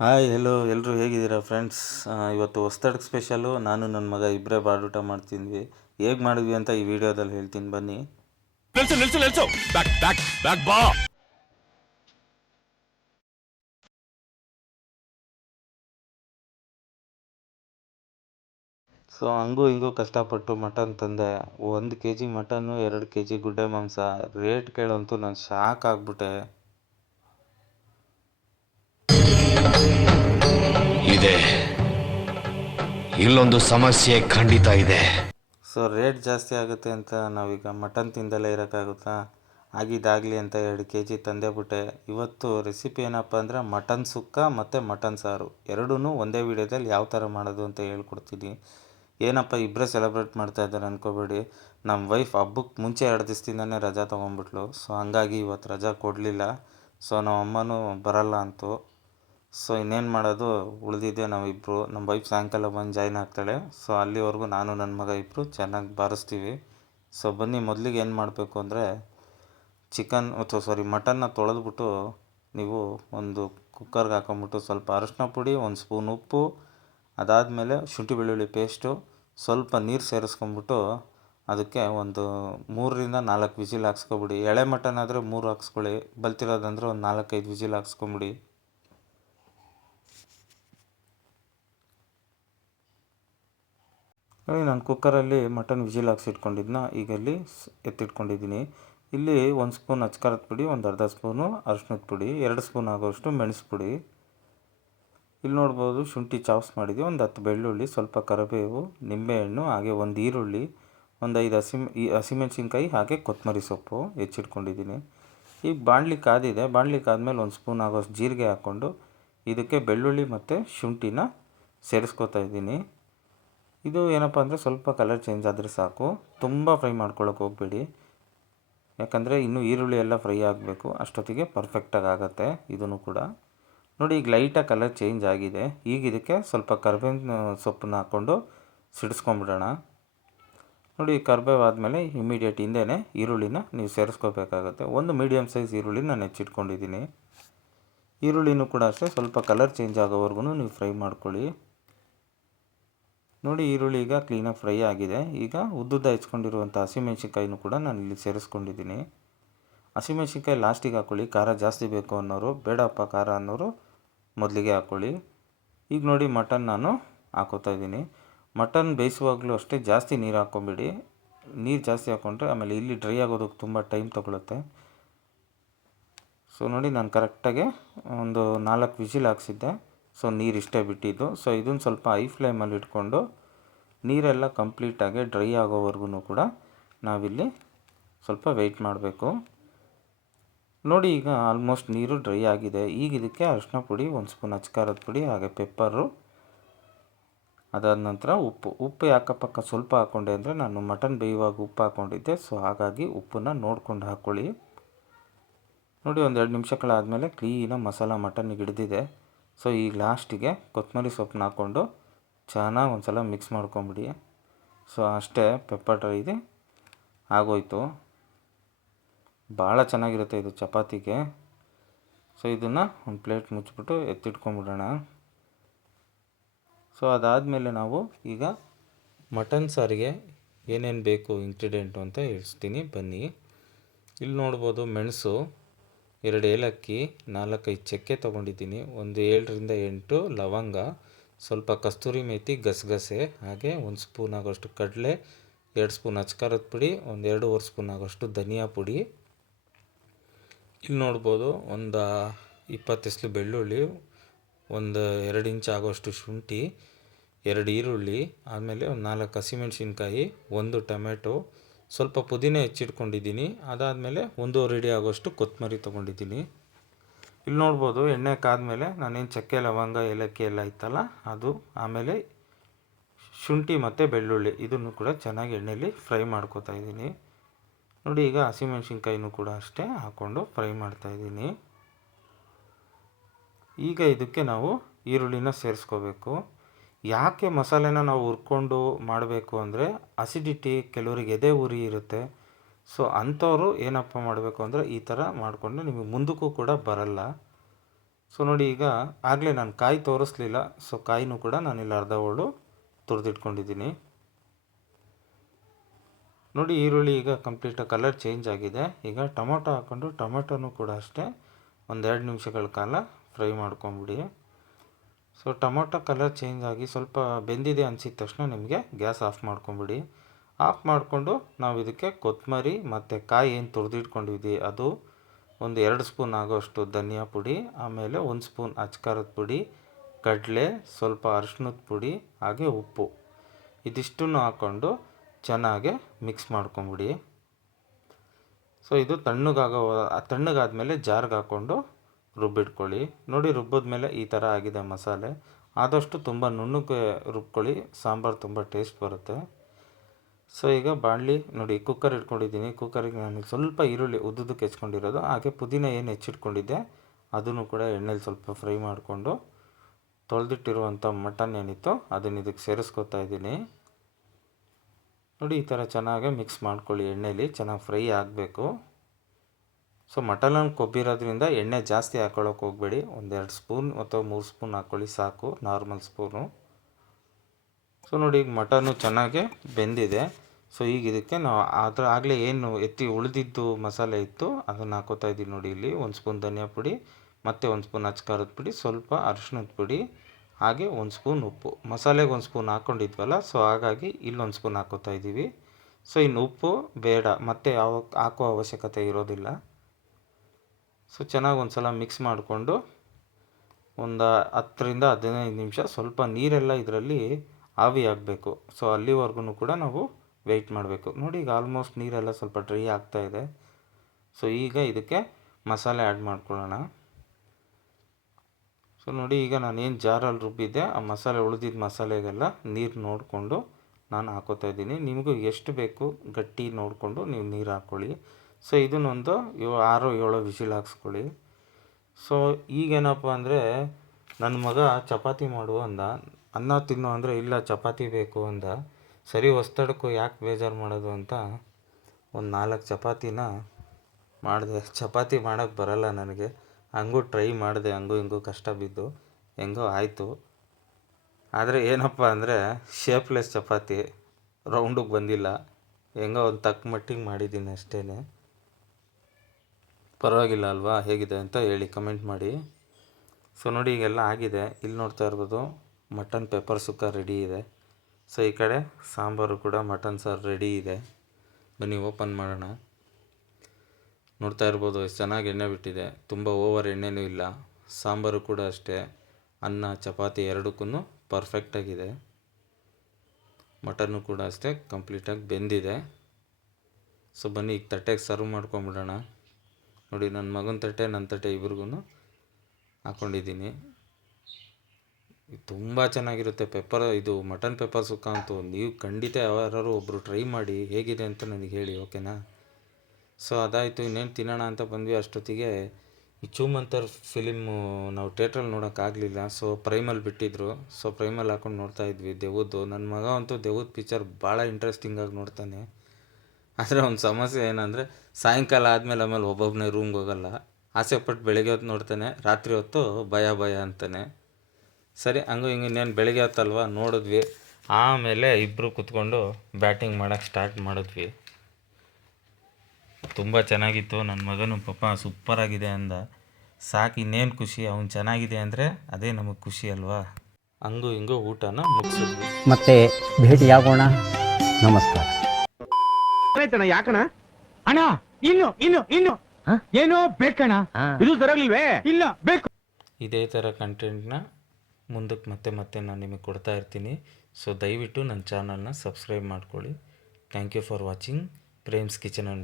Hi hello ಎಲ್ಲರೂ ಹೇಗಿದ್ದೀರಾ friends. ಇವತ್ತು ಹೊಸ್ದಡ್ಗೆ ಸ್ಪೆಷಲು ನಾನು ನನ್ನ ಮಗ ಇಬ್ಬರೇ ಬಾಡೂಟ ಮಾಡ್ತಿದ್ವಿ. ಹೇಗೆ ಮಾಡಿದ್ವಿ ಅಂತ ಈ ವಿಡಿಯೋದಲ್ಲಿ ಹೇಳ್ತೀನಿ ಬನ್ನಿ. ನಿಲ್ಸು ನಿಲ್ಸು ನಿಲ್ಸು ಬ್ಯಾಕ್ ಬ್ಯಾಕ್ ಬ್ಯಾಕ್ ಬಾ. ಸೊ ಹಂಗೂ ಹಿಂಗೂ ಕಷ್ಟಪಟ್ಟು ಮಟನ್ ತಂದೆ. 1 kg ಮಟನ್ನು, 2 kg ಗುಡ್ಡೆ ಮಾಂಸ. ರೇಟ್ ಕೇಳಂತೂ ನಾನು ಶಾಕ್ ಆಗ್ಬಿಟ್ಟೆ. ಇದೆ ಇಲ್ಲೊಂದು ಸಮಸ್ಯೆ ಖಂಡಿತ ಇದೆ. ಸೊ ರೇಟ್ ಜಾಸ್ತಿ ಆಗುತ್ತೆ ಅಂತ ನಾವೀಗ ಮಟನ್ ತಿಂದಲೇ ಇರೋಕ್ಕಾಗುತ್ತಾ? ಆಗಿದ್ದಾಗಲಿ ಅಂತ 2 kg ತಂದೆ ಬಿಟ್ಟೆ. ಇವತ್ತು ರೆಸಿಪಿ ಏನಪ್ಪ ಅಂದರೆ ಮಟನ್ ಸುಕ್ಕ ಮತ್ತು ಮಟನ್ ಸಾರು ಎರಡೂ ಒಂದೇ ವೀಡಿಯೋದಲ್ಲಿ ಯಾವ ಥರ ಮಾಡೋದು ಅಂತ ಹೇಳ್ಕೊಡ್ತೀನಿ. ಏನಪ್ಪ ಇಬ್ಬರೇ ಸೆಲೆಬ್ರೇಟ್ ಮಾಡ್ತಾ ಇದ್ದಾರೆ ಅಂದ್ಕೋಬೇಡಿ. ನಮ್ಮ ವೈಫ್ ಹಬ್ಬಕ್ಕೆ ಮುಂಚೆ 2 ದಿವಸದಿಂದನೇ ರಜಾ ತೊಗೊಂಡ್ಬಿಟ್ಲು. ಸೊ ಹಂಗಾಗಿ ಇವತ್ತು ರಜಾ ಕೊಡಲಿಲ್ಲ. ಸೊ ನಮ್ಮ ಅಮ್ಮನೂ ಬರಲ್ಲ ಅಂತು. ಸೊ ಇನ್ನೇನು ಮಾಡೋದು, ಉಳಿದಿದ್ದೆ ನಾವಿಬ್ಬರು. ನಮ್ಮ ವೈಫ್ ಸಾಯಂಕಾಲ ಬಂದು ಜಾಯ್ನ್ ಆಗ್ತಾಳೆ. ಸೊ ಅಲ್ಲಿವರೆಗೂ ನಾನು ನನ್ನ ಮಗ ಇಬ್ಬರು ಚೆನ್ನಾಗಿ ಬಾರಿಸ್ತೀವಿ. ಸೊ ಬನ್ನಿ, ಮೊದಲಿಗೆ ಏನು ಮಾಡಬೇಕು ಅಂದರೆ ಮಟನ್ನ ತೊಳೆದ್ಬಿಟ್ಟು ನೀವು ಒಂದು ಕುಕ್ಕರ್ಗೆ ಹಾಕೊಂಬಿಟ್ಟು ಸ್ವಲ್ಪ ಅರಶಿನ ಪುಡಿ, 1 ಸ್ಪೂನ್ ಉಪ್ಪು, ಅದಾದಮೇಲೆ ಶುಂಠಿ ಬೆಳ್ಳುಳ್ಳಿ ಪೇಸ್ಟು, ಸ್ವಲ್ಪ ನೀರು ಸೇರಿಸ್ಕೊಂಬಿಟ್ಟು ಅದಕ್ಕೆ ಒಂದು 3-4 ವಿಸಿಲ್ ಹಾಕ್ಸ್ಕೊಬಿಡಿ. ಎಳೆ ಮಟನ್ ಆದರೆ 3 ಹಾಕ್ಸ್ಕೊಳ್ಳಿ, ಬಲ್ತಿರೋದಂದರೆ ಒಂದು 4-5 ವಿಸಿಲ್ ಹಾಕ್ಸ್ಕೊಂಬಿಡಿ. ನೋಡಿ, ನಾನು ಕುಕ್ಕರಲ್ಲಿ ಮಟನ್ ವಿಜಿಲ್ ಹಾಕ್ಸಿಟ್ಕೊಂಡಿದ್ದನ್ನ ಈಗ ಇಲ್ಲಿ ಎತ್ತಿಟ್ಕೊಂಡಿದ್ದೀನಿ. ಇಲ್ಲಿ 1 ಸ್ಪೂನ್ ಅಚ್ಕಾರದ ಪುಡಿ, ಒಂದು ಅರ್ಧ ಸ್ಪೂನು ಅರಿಶಿನದ ಪುಡಿ, 2 ಸ್ಪೂನ್ ಆಗೋಷ್ಟು ಮೆಣಸು ಪುಡಿ. ಇಲ್ಲಿ ನೋಡ್ಬೋದು ಶುಂಠಿ ಚಾಪ್ಸ್ ಮಾಡಿದ್ದೀವಿ, ಒಂದು 10 ಬೆಳ್ಳುಳ್ಳಿ, ಸ್ವಲ್ಪ ಕರಿಬೇವು, ನಿಂಬೆಹಣ್ಣು, ಹಾಗೆ ಒಂದು ಈರುಳ್ಳಿ, ಒಂದು 5 ಹಸಿಮೆಣಸಿನ್ಕಾಯಿ, ಹಾಗೆ ಕೊತ್ತಂಬರಿ ಸೊಪ್ಪು ಹೆಚ್ಚಿಟ್ಕೊಂಡಿದ್ದೀನಿ. ಈಗ ಬಾಣಲಿ ಕಾದಿದೆ. ಬಾಣಲಿ ಕಾದ್ಮೇಲೆ 1 ಸ್ಪೂನ್ ಆಗೋಷ್ಟು ಜೀರಿಗೆ ಹಾಕ್ಕೊಂಡು ಇದಕ್ಕೆ ಬೆಳ್ಳುಳ್ಳಿ ಮತ್ತು ಶುಂಠಿನ ಸೇರಿಸ್ಕೊತಾ ಇದ್ದೀನಿ. ಇದು ಏನಪ್ಪ ಅಂದರೆ ಸ್ವಲ್ಪ ಕಲರ್ ಚೇಂಜ್ ಆದರೆ ಸಾಕು, ತುಂಬ ಫ್ರೈ ಮಾಡ್ಕೊಳ್ಳೋಕೆ ಹೋಗಬೇಡಿ. ಯಾಕಂದರೆ ಇನ್ನೂ ಈರುಳ್ಳಿ ಎಲ್ಲ ಫ್ರೈ ಆಗಬೇಕು, ಅಷ್ಟೊತ್ತಿಗೆ ಪರ್ಫೆಕ್ಟಾಗಿ ಆಗುತ್ತೆ ಇದೂ ಕೂಡ. ನೋಡಿ, ಈಗ ಲೈಟಾಗಿ ಕಲರ್ ಚೇಂಜ್ ಆಗಿದೆ. ಈಗ ಇದಕ್ಕೆ ಸ್ವಲ್ಪ ಕರ್ಬೇವಿನ ಸೊಪ್ಪನ್ನ ಹಾಕ್ಕೊಂಡು ಸಿಡಿಸ್ಕೊಂಬಿಡೋಣ. ನೋಡಿ, ಕರ್ಬೇವು ಆದಮೇಲೆ ಇಮಿಡಿಯೇಟ್ ಹಿಂದೆಯೇ ಈರುಳ್ಳಿನ ನೀವು ಸೇರಿಸ್ಕೋಬೇಕಾಗತ್ತೆ. ಒಂದು ಮೀಡಿಯಮ್ ಸೈಜ್ ಈರುಳ್ಳಿ ನಾನು ಹೆಚ್ಚಿಟ್ಕೊಂಡಿದ್ದೀನಿ. ಈರುಳ್ಳಿನೂ ಕೂಡ ಅಷ್ಟೇ ಸ್ವಲ್ಪ ಕಲರ್ ಚೇಂಜ್ ಆಗೋವರೆಗೂ ನೀವು ಫ್ರೈ ಮಾಡ್ಕೊಳ್ಳಿ. ನೋಡಿ, ಈರುಳ್ಳಿ ಈಗ ಕ್ಲೀನಾಗಿ ಫ್ರೈ ಆಗಿದೆ. ಈಗ ಉದ್ದುದ್ದ ಹೆಚ್ಕೊಂಡಿರುವಂಥ ಹಸಿಮೆಣ್ಸಿನ್ಕಾಯಿನೂ ಕೂಡ ನಾನು ಇಲ್ಲಿ ಸೇರಿಸ್ಕೊಂಡಿದ್ದೀನಿ. ಹಸಿಮೆಣ್ಸಿನ್ಕಾಯಿ ಲಾಸ್ಟಿಗೆ ಹಾಕ್ಕೊಳ್ಳಿ. ಖಾರ ಜಾಸ್ತಿ ಬೇಕು ಅನ್ನೋರು, ಬೇಡಪ್ಪ ಖಾರ ಅನ್ನೋರು ಮೊದಲಿಗೆ ಹಾಕ್ಕೊಳ್ಳಿ. ಈಗ ನೋಡಿ, ಮಟನ್ ನಾನು ಹಾಕೋತಾ ಇದ್ದೀನಿ. ಮಟನ್ ಬೇಯಿಸುವಾಗಲೂ ಅಷ್ಟೇ ಜಾಸ್ತಿ ನೀರು ಹಾಕ್ಕೊಂಬಿಡಿ. ನೀರು ಜಾಸ್ತಿ ಹಾಕ್ಕೊಂಡ್ರೆ ಆಮೇಲೆ ಇಲ್ಲಿ ಡ್ರೈ ಆಗೋದಕ್ಕೆ ತುಂಬ ಟೈಮ್ ತೊಗೊಳುತ್ತೆ. ಸೊ ನೋಡಿ, ನಾನು ಕರೆಕ್ಟಾಗಿ ಒಂದು 4 ವಿಸಿಲ್ ಹಾಕ್ಸಿದ್ದೆ. ಸೊ ನೀರು ಇಷ್ಟೇ ಬಿಟ್ಟಿದ್ದು. ಸೊ ಇದನ್ನು ಸ್ವಲ್ಪ ಹೈ ಫ್ಲೇಮಲ್ಲಿ ಇಟ್ಕೊಂಡು ನೀರೆಲ್ಲ ಕಂಪ್ಲೀಟಾಗಿ ಡ್ರೈ ಆಗೋವರೆಗೂ ಕೂಡ ನಾವಿಲ್ಲಿ ಸ್ವಲ್ಪ ವೆಯ್ಟ್ ಮಾಡಬೇಕು. ನೋಡಿ, ಈಗ ಆಲ್ಮೋಸ್ಟ್ ನೀರು ಡ್ರೈ ಆಗಿದೆ. ಈಗ ಇದಕ್ಕೆ ಅರಿಶಿನ ಪುಡಿ, 1 ಸ್ಪೂನ್ ಅಚ್ಕಾರದ ಪುಡಿ, ಹಾಗೆ ಪೆಪ್ಪರು, ಅದಾದ ನಂತರ ಉಪ್ಪು ಯಾಕಪ್ಪಕ್ಕ ಸ್ವಲ್ಪ ಹಾಕ್ಕೊಂಡೆ ಅಂದರೆ ನಾನು ಮಟನ್ ಬೇಯುವಾಗ ಉಪ್ಪು ಹಾಕ್ಕೊಂಡಿದ್ದೆ. ಸೊ ಹಾಗಾಗಿ ಉಪ್ಪನ್ನು ನೋಡ್ಕೊಂಡು ಹಾಕ್ಕೊಳ್ಳಿ. ನೋಡಿ, ಒಂದು 2 ನಿಮಿಷಗಳಾದಮೇಲೆ ಕ್ಲೀನಾಗಿ ಮಸಾಲ ಮಟನ್ನಿಗೆ ಹಿಡಿದಿದೆ. ಸೊ ಈಗ ಲಾಸ್ಟಿಗೆ ಕೊತ್ತಂಬರಿ ಸೊಪ್ಪನ್ನ ಹಾಕ್ಕೊಂಡು ಚೆನ್ನಾಗಿ ಒಂದು ಸಲ ಮಿಕ್ಸ್ ಮಾಡ್ಕೊಂಬಿಡಿ. ಸೊ ಅಷ್ಟೇ, ಪೆಪ್ಪರ್ ಡ್ರೈ ಇದೆ, ಆಗೋಯ್ತು. ಭಾಳ ಚೆನ್ನಾಗಿರುತ್ತೆ ಇದು ಚಪಾತಿಗೆ. ಸೊ ಇದನ್ನು ಒಂದು ಪ್ಲೇಟ್ ಮುಚ್ಚಿಬಿಟ್ಟು ಎತ್ತಿಟ್ಕೊಂಬಿಡೋಣ. ಸೊ ಅದಾದಮೇಲೆ ನಾವು ಈಗ ಮಟನ್ ಸಾರಿಗೆ ಏನೇನು ಬೇಕು ಇಂಗ್ರೀಡಿಯೆಂಟು ಅಂತ ಹೇಳ್ತೀನಿ ಬನ್ನಿ. ಇಲ್ಲಿ ನೋಡ್ಬೋದು ಮೆಣಸು, 2 ಏಲಕ್ಕಿ, 4-5 ಚಕ್ಕೆ ತೊಗೊಂಡಿದ್ದೀನಿ, ಒಂದು 7-8 ಲವಂಗ, ಸ್ವಲ್ಪ ಕಸ್ತೂರಿ ಮೇಥಿ, ಗಸಗಸೆ, ಹಾಗೆ 1 ಸ್ಪೂನ್ ಆಗೋಷ್ಟು ಕಡಲೆ, 2 ಸ್ಪೂನ್ ಅಚ್ಕಾರದ ಪುಡಿ, ಒಂದು 2.5 ಸ್ಪೂನ್ ಆಗೋಷ್ಟು ಧನಿಯಾ ಪುಡಿ. ಇಲ್ಲಿ ನೋಡ್ಬೋದು ಒಂದು 20 ಎಸ್ಲು ಬೆಳ್ಳುಳ್ಳಿ, ಒಂದು 2 ಇಂಚ್ ಆಗೋಷ್ಟು ಶುಂಠಿ, 2 ಈರುಳ್ಳಿ, ಆಮೇಲೆ ಒಂದು 4 ಹಸಿಮೆಣ್ಸಿನ್ಕಾಯಿ, 1 ಟೊಮೆಟೊ, ಸ್ವಲ್ಪ ಪುದೀನ ಹೆಚ್ಚಿಟ್ಕೊಂಡಿದ್ದೀನಿ. ಅದಾದಮೇಲೆ 1 ಅಡಿ ಆಗೋಷ್ಟು ಕೊತ್ತಂಬರಿ ತೊಗೊಂಡಿದ್ದೀನಿ. ಇಲ್ಲಿ ನೋಡ್ಬೋದು ಎಣ್ಣೆ ಕಾದ್ಮೇಲೆ ನಾನೇನು ಚಕ್ಕೆ, ಲವಂಗ, ಏಲಕ್ಕಿ ಎಲ್ಲ ಇತ್ತಲ್ಲ ಅದು, ಆಮೇಲೆ ಶುಂಠಿ ಮತ್ತು ಬೆಳ್ಳುಳ್ಳಿ ಇದನ್ನು ಕೂಡ ಚೆನ್ನಾಗಿ ಎಣ್ಣೆಯಲ್ಲಿ ಫ್ರೈ ಮಾಡ್ಕೋತಾ ಇದ್ದೀನಿ. ನೋಡಿ, ಈಗ ಹಸಿಮೆಣ್ಸಿನ್ಕಾಯಿನೂ ಕೂಡ ಅಷ್ಟೇ ಹಾಕ್ಕೊಂಡು ಫ್ರೈ ಮಾಡ್ತಾಯಿದ್ದೀನಿ. ಈಗ ಇದಕ್ಕೆ ನಾವು ಈರುಳ್ಳಿನ ಸೇರಿಸ್ಕೋಬೇಕು. ಯಾಕೆ ಮಸಾಲೆನ ನಾವು ಹುರ್ಕೊಂಡು ಮಾಡಬೇಕು ಅಂದರೆ ಅಸಿಡಿಟಿ, ಕೆಲವರಿಗೆ ಎದೆ ಉರಿ ಇರುತ್ತೆ. ಸೊ ಅಂಥವರು ಏನಪ್ಪ ಮಾಡಬೇಕು ಅಂದರೆ ಈ ಥರ ಮಾಡಿಕೊಂಡ್ರೆ ನಿಮಗೆ ಮುಂದಕ್ಕೂ ಕೂಡ ಬರಲ್ಲ. ಸೊ ನೋಡಿ, ಈಗ ಆಗಲೇ ನಾನು ಕಾಯಿ ತೋರಿಸ್ಲಿಲ್ಲ, ಸೊ ಕಾಯಿನೂ ಕೂಡ ನಾನಿಲ್ಲಿ ಅರ್ಧ ಹೋಳು ತುರಿದಿಟ್ಕೊಂಡಿದ್ದೀನಿ. ನೋಡಿ, ಈರುಳ್ಳಿ ಈಗ ಕಂಪ್ಲೀಟಾಗಿ ಕಲರ್ ಚೇಂಜ್ ಆಗಿದೆ. ಈಗ ಟೊಮೊಟೊ ಹಾಕ್ಕೊಂಡು ಟೊಮೊಟೊನೂ ಕೂಡ ಅಷ್ಟೇ ಒಂದು 2 ನಿಮಿಷಗಳ ಕಾಲ ಫ್ರೈ ಮಾಡ್ಕೊಂಬಿಡಿ. ಸೊ ಟೊಮೊಟೊ ಕಲರ್ ಚೇಂಜ್ ಆಗಿ ಸ್ವಲ್ಪ ಬೆಂದಿದೆ ಅನಿಸಿದ ತಕ್ಷಣ ನಿಮಗೆ ಗ್ಯಾಸ್ ಆಫ್ ಮಾಡ್ಕೊಂಬಿಡಿ. ಆಫ್ ಮಾಡಿಕೊಂಡು ನಾವು ಇದಕ್ಕೆ ಕೊತ್ತಂಬರಿ ಮತ್ತು ಕಾಯಿ ಏನು ತುರಿದಿಟ್ಕೊಂಡಿದ್ವಿ ಅದು ಒಂದು 2 ಸ್ಪೂನ್ ಆಗೋಷ್ಟು ಧನಿಯಾ ಪುಡಿ, ಆಮೇಲೆ 1 ಸ್ಪೂನ್ ಅಚ್ಕಾರದ ಪುಡಿ, ಕಡಲೆ, ಸ್ವಲ್ಪ ಅರಿಶಿಣದ ಪುಡಿ, ಹಾಗೆ ಉಪ್ಪು, ಇದಿಷ್ಟನ್ನು ಹಾಕ್ಕೊಂಡು ಚೆನ್ನಾಗಿ ಮಿಕ್ಸ್ ಮಾಡ್ಕೊಂಬಿಡಿ. ಸೊ ಇದು ತಣ್ಣಗಾದ್ಮೇಲೆ ಜಾರ್ಗೆ ಹಾಕ್ಕೊಂಡು ರುಬ್ಬಿಟ್ಕೊಳ್ಳಿ. ನೋಡಿ, ರುಬ್ಬಿದ್ಮೇಲೆ ಈ ಥರ ಆಗಿದೆ ಮಸಾಲೆ. ಆದಷ್ಟು ತುಂಬ ನುಣ್ಣಗೆ ರುಬ್ಕೊಳ್ಳಿ, ಸಾಂಬಾರು ತುಂಬ ಟೇಸ್ಟ್ ಬರುತ್ತೆ. ಸೊ ಈಗ ಬಾಣಲಿ ನೋಡಿ, ಕುಕ್ಕರ್ ಇಟ್ಕೊಂಡಿದ್ದೀನಿ. ಕುಕ್ಕರಿಗೆ ನಾನು ಸ್ವಲ್ಪ ಈರುಳ್ಳಿ ಉದ್ದುದಕ್ಕೆ ಹೆಚ್ಕೊಂಡಿರೋದು, ಹಾಗೆ ಪುದೀನ ಏನು ಹೆಚ್ಚಿಟ್ಕೊಂಡಿದ್ದೆ ಅದನ್ನು ಕೂಡ ಎಣ್ಣೆಲಿ ಸ್ವಲ್ಪ ಫ್ರೈ ಮಾಡಿಕೊಂಡು ತೊಳೆದಿಟ್ಟಿರುವಂಥ ಮಟನ್ ಏನಿತ್ತು ಅದನ್ನು ಇದಕ್ಕೆ ಸೇರಿಸ್ಕೊತಾ ಇದ್ದೀನಿ. ನೋಡಿ, ಈ ಥರ ಚೆನ್ನಾಗಿ ಮಿಕ್ಸ್ ಮಾಡ್ಕೊಳ್ಳಿ. ಎಣ್ಣೆಲಿ ಚೆನ್ನಾಗಿ ಫ್ರೈ ಆಗಬೇಕು. ಸೊ ಮಟನಲ್ಲಿ ಕೊಬ್ಬಿರೋದ್ರಿಂದ ಎಣ್ಣೆ ಜಾಸ್ತಿ ಹಾಕ್ಕೊಳ್ಳೋಕೆ ಹೋಗಬೇಡಿ. 1-2 ಸ್ಪೂನ್ ಅಥವಾ 3 ಸ್ಪೂನ್ ಹಾಕ್ಕೊಳ್ಳಿ ಸಾಕು, ನಾರ್ಮಲ್ ಸ್ಪೂನು. ಸೊ ನೋಡಿ, ಈಗ ಮಟನ್ನು ಚೆನ್ನಾಗಿ ಬೆಂದಿದೆ. ಸೊ ಈಗ ಇದಕ್ಕೆ ನಾವು ಆಗಲೇ ಏನು ಉಳಿದಿದ್ದು ಮಸಾಲೆ ಇತ್ತು ಅದನ್ನು ಹಾಕೋತಾ ಇದ್ದೀವಿ. ನೋಡಿ, ಇಲ್ಲಿ 1 ಸ್ಪೂನ್ ಧನಿಯಾ ಪುಡಿ, ಮತ್ತು 1 ಸ್ಪೂನ್ ಅಚ್ಕಾರದ ಪುಡಿ, ಸ್ವಲ್ಪ ಅರಿಶಿಣದ ಪುಡಿ, ಹಾಗೆ 1 ಸ್ಪೂನ್ ಉಪ್ಪು. ಮಸಾಲೆಗೆ 1 ಸ್ಪೂನ್ ಹಾಕ್ಕೊಂಡಿದ್ವಲ್ಲ, ಸೊ ಹಾಗಾಗಿ ಇಲ್ಲೊಂದು ಸ್ಪೂನ್ ಹಾಕೋತಾ ಇದ್ದೀವಿ. ಸೊ ಇನ್ನು ಉಪ್ಪು ಬೇಡ, ಮತ್ತೆ ಹಾಕೋ ಅವಶ್ಯಕತೆ ಇರೋದಿಲ್ಲ. ಸೊ ಚೆನ್ನಾಗಿ ಒಂದು ಸಲ ಮಿಕ್ಸ್ ಮಾಡಿಕೊಂಡು ಒಂದು 10ರಿಂದ 15 ನಿಮಿಷ ಸ್ವಲ್ಪ ನೀರೆಲ್ಲ ಇದರಲ್ಲಿ ಆವಿ ಆಗಬೇಕು. ಸೊ ಅಲ್ಲಿವರೆಗೂ ಕೂಡ ನಾವು ವೆಯ್ಟ್ ಮಾಡಬೇಕು. ನೋಡಿ, ಈಗ ಆಲ್ಮೋಸ್ಟ್ ನೀರೆಲ್ಲ ಸ್ವಲ್ಪ ಡ್ರೈ ಆಗ್ತಾಯಿದೆ. ಸೊ ಈಗ ಇದಕ್ಕೆ ಮಸಾಲೆ ಆ್ಯಡ್ ಮಾಡ್ಕೊಳ್ಳೋಣ. ಸೊ ನೋಡಿ, ಈಗ ನಾನೇನು ಜಾರಲ್ಲಿ ರುಬ್ಬಿದ್ದೆ ಆ ಮಸಾಲೆ ಉಳಿದಿದ್ದ ಮಸಾಲೆಗೆಲ್ಲ ನೀರು ನೋಡಿಕೊಂಡು ನಾನು ಹಾಕೋತಾ ಇದ್ದೀನಿ. ನಿಮಗೂ ಎಷ್ಟು ಬೇಕು ಗಟ್ಟಿ ನೋಡಿಕೊಂಡು ನೀವು ನೀರು ಹಾಕ್ಕೊಳ್ಳಿ. ಸೊ ಇದನ್ನೊಂದು 6-7 ವಿಷಿಲ್ ಹಾಕ್ಸ್ಕೊಳ್ಳಿ. ಸೊ ಈಗೇನಪ್ಪ ಅಂದರೆ ನನ್ನ ಮಗ ಚಪಾತಿ ಮಾಡು ಅಂದ, ಅನ್ನ ತಿನ್ನು ಅಂದರೆ ಇಲ್ಲ ಚಪಾತಿ ಬೇಕು ಅಂದ. ಸರಿ ಹೊಸ್ತಡಕ್ಕೂ ಯಾಕೆ ಬೇಜಾರು ಮಾಡೋದು ಅಂತ ಒಂದು 4 ಚಪಾತಿನ ಮಾಡಿದೆ. ಚಪಾತಿ ಮಾಡೋಕ್ಕೆ ಬರಲ್ಲ ನನಗೆ, ಹಂಗೂ ಟ್ರೈ ಮಾಡಿದೆ, ಹಂಗೂ ಹಿಂಗೂ ಕಷ್ಟ ಬಿದ್ದು ಹೆಂಗೋ ಆಯಿತು. ಆದರೆ ಏನಪ್ಪ ಅಂದರೆ ಶೇಪ್ಲೆಸ್ ಚಪಾತಿ, ರೌಂಡಿಗೆ ಬಂದಿಲ್ಲ. ಹೆಂಗೋ ಒಂದು ತಕ್ಕ ಮಟ್ಟಿಗೆ ಮಾಡಿದ್ದೀನಿ ಅಷ್ಟೇ. ಪರವಾಗಿಲ್ಲ ಅಲ್ವಾ? ಹೇಗಿದೆ ಅಂತ ಹೇಳಿ ಕಮೆಂಟ್ ಮಾಡಿ. ಸೊ ನೋಡಿ, ಈಗೆಲ್ಲ ಆಗಿದೆ. ಇಲ್ಲಿ ನೋಡ್ತಾ ಇರ್ಬೋದು ಮಟನ್ ಪೆಪ್ಪರ್ ಸುಕ್ಕ ರೆಡಿ ಇದೆ. ಸೊ ಈ ಕಡೆ ಸಾಂಬಾರು ಕೂಡ ಮಟನ್ ಸಾರು ರೆಡಿ ಇದೆ. ಬನ್ನಿ ಓಪನ್ ಮಾಡೋಣ. ನೋಡ್ತಾ ಇರ್ಬೋದು ಎಷ್ಟು ಚೆನ್ನಾಗಿ ಎಣ್ಣೆ ಬಿಟ್ಟಿದೆ, ತುಂಬ ಓವರ್ ಎಣ್ಣೆನೂ ಇಲ್ಲ. ಸಾಂಬಾರು ಕೂಡ ಅಷ್ಟೇ, ಅನ್ನ ಚಪಾತಿ ಎರಡಕ್ಕೂ ಪರ್ಫೆಕ್ಟಾಗಿದೆ. ಮಟನ್ನು ಕೂಡ ಅಷ್ಟೇ ಕಂಪ್ಲೀಟಾಗಿ ಬೆಂದಿದೆ. ಸೊ ಬನ್ನಿ ಈಗ ತಟ್ಟೆಗೆ ಸರ್ವ್ ಮಾಡ್ಕೊಂಬಿಡೋಣ. ನೋಡಿ, ನನ್ನ ಮಗನ ತಟ್ಟೆ ನನ್ನ ತಟ್ಟೆ ಇಬ್ರಿಗೂ ಹಾಕ್ಕೊಂಡಿದ್ದೀನಿ. ತುಂಬ ಚೆನ್ನಾಗಿರುತ್ತೆ ಇದು ಮಟನ್ ಪೆಪ್ಪರ್ ಸುಕ್ಕ ಅಂತೂ ನೀವು ಖಂಡಿತ ಯಾರು ಒಬ್ಬರು ಟ್ರೈ ಮಾಡಿ ಹೇಗಿದೆ ಅಂತ ನನಗೆ ಹೇಳಿ, ಓಕೆನಾ? ಸೊ ಅದಾಯಿತು, ಇನ್ನೇನು ತಿನ್ನೋಣ ಅಂತ ಬಂದ್ವಿ. ಅಷ್ಟೊತ್ತಿಗೆ ಈ ಚೂಮಂತರ್ ಫಿಲಿಮ್ಮು ನಾವು ಥಿಯೇಟ್ರಲ್ಲಿ ನೋಡೋಕ್ಕಾಗಲಿಲ್ಲ. ಸೊ ಪ್ರೈಮಲ್ಲಿ ಬಿಟ್ಟಿದ್ರು. ಸೊ ಪ್ರೈಮಲ್ಲಿ ಹಾಕೊಂಡು ನೋಡ್ತಾ ಇದ್ವಿ ದೆವ್ವದ್ದು. ನನ್ನ ಮಗ ಅಂತೂ ದೆವ್ವದ ಪಿಕ್ಚರ್ ಭಾಳ ಇಂಟ್ರೆಸ್ಟಿಂಗಾಗಿ ನೋಡ್ತಾನೆ. ಆದರೆ ಒಂದು ಸಮಸ್ಯೆ ಏನಂದರೆ ಸಾಯಂಕಾಲ ಆದಮೇಲೆ ಒಬ್ಬೊಬ್ಬನೇ ರೂಮ್ಗೆ ಹೋಗಲ್ಲ. ಆಸೆಪಟ್ಟು ಬೆಳಗ್ಗೆ ಹೊತ್ತು ನೋಡ್ತಾನೆ, ರಾತ್ರಿ ಹೊತ್ತು ಭಯ ಅಂತಾನೆ. ಸರಿ, ಹಂಗೂ ಹಿಂಗೆ ಇನ್ನೇನು ಬೆಳಗ್ಗೆ ಹೊತ್ತಲ್ವ ನೋಡಿದ್ವಿ. ಆಮೇಲೆ ಇಬ್ಬರು ಕೂತ್ಕೊಂಡು ಬ್ಯಾಟಿಂಗ್ ಮಾಡೋಕ್ಕೆ ಸ್ಟಾರ್ಟ್ ಮಾಡಿದ್ವಿ. ತುಂಬ ಚೆನ್ನಾಗಿತ್ತು. ನನ್ನ ಮಗನು ಪಾಪ ಸೂಪರಾಗಿದೆ ಅಂದ. ಸಾಕು, ಇನ್ನೇನು ಖುಷಿ, ಅವ್ನು ಚೆನ್ನಾಗಿದೆ ಅಂದರೆ ಅದೇ ನಮಗೆ ಖುಷಿ ಅಲ್ವಾ? ಹಂಗೂ ಹಿಂಗೂ ಊಟನ ಮುಗಿಸಿದ್ವಿ. ಮತ್ತೆ ಭೇಟಿಯಾಗೋಣ. ನಮಸ್ಕಾರ. ಯಾಕಣ ಅಣ್ಣ? ಇನ್ನು ಏನೋ ಬೇಕಣ್ಣ. ಇದು ಸರಿಯಾಗಿಲ್ವೇ? ಇಲ್ಲ ಬೇಕು. ಇದೇ ಥರ ಕಂಟೆಂಟ್ನ ಮುಂದಕ್ಕೆ ಮತ್ತೆ ನಾನು ನಿಮಗೆ ಕೊಡ್ತಾ ಇರ್ತೀನಿ. ಸೊ ದಯವಿಟ್ಟು ನನ್ನ ಚಾನಲ್ನ ಸಬ್ಸ್ಕ್ರೈಬ್ ಮಾಡ್ಕೊಳ್ಳಿ. Thank you for watching Prem's kitchen and